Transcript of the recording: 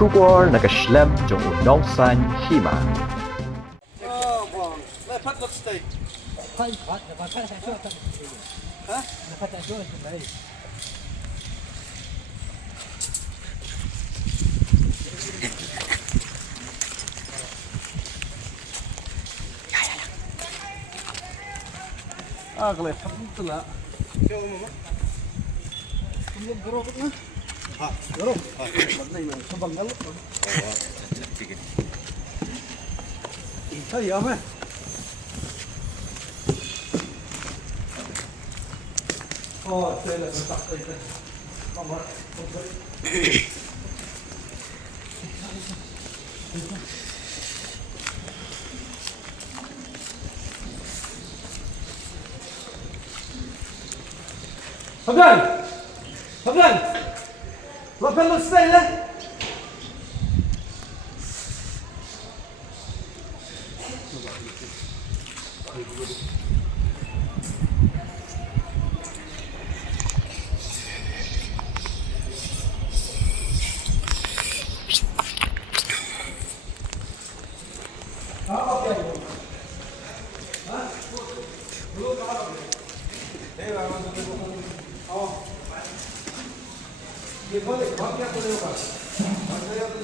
出国那个 slam 中有脑山戏嘛。来พัดรถสเตย์ฮะก็เลยพัดตุละเกี่ยวมั้ยคุณยังกรอกนะฮะกรอกมันไม่มันสบังกันลูกใช่เหรอแม่โอ้เสร็จแล้วตัดเลยต้องมาHakan! Hakan! Hakan lo stay le? ये बोले भाग क्या करेगा भाग गया तो